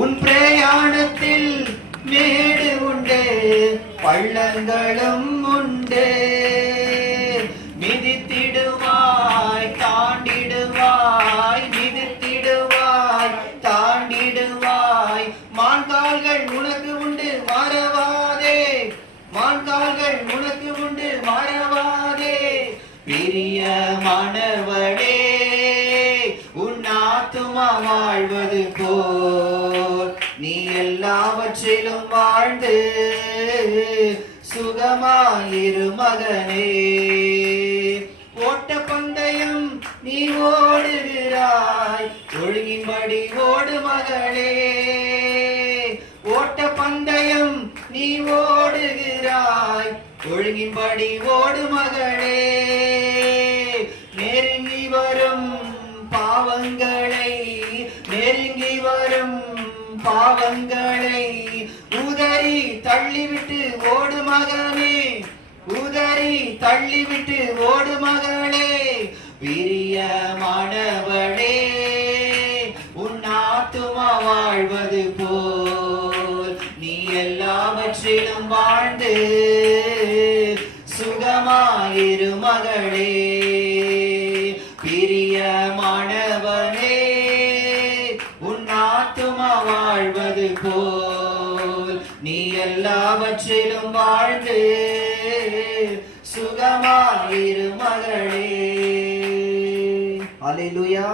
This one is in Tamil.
உன் பிரயாணத்தில் மேடு உண்டு, பள்ளங்களும் உண்டு. மிதித்திடுவாய் தாண்டிடுவாய், மிதித்திடுவாய் தாண்டிடுவாய். மான்கால்கள் உனக்கு உண்டு மறவாதே, மான்கால்கள் உனக்கு உண்டு மறவாதே. பிரியமானவளே, உன் ஆத்துமா வாழ்வது போல் நீ எல்லாவற்றிலும் வாழ்ந்து சுகமாயிரு மகனே. ஓட்ட பந்தயம் நீ ஓடுகிறாய், ஒழுங்கின்படி ஓடு மகளே. ஓட்ட பந்தயம் நீ ஓடுகிறாய், ஒழுங்கின்படி ஓடு மகளே. நெருங்கி வரும் பாவங்களை, நெருங்கி வரும் பாவங்களை உதறி தள்ளிவிட்டு ஓடு மகனே, உதறி தள்ளிவிட்டு ஓடு மகளே. பிரியமானவளே, உன் ஆத்துமா வாழ்வது போல் நீ எல்லாவற்றிலும் வாழ்ந்து சுகமாயிரு மகளே. பிரியமானவனே, உன் ஆத்துமா வாழ்வது போல் நீ எல்லாவற்றிலும் வாழ்ந்து சுகமாயிரு மகளே. அல்லேலூயா.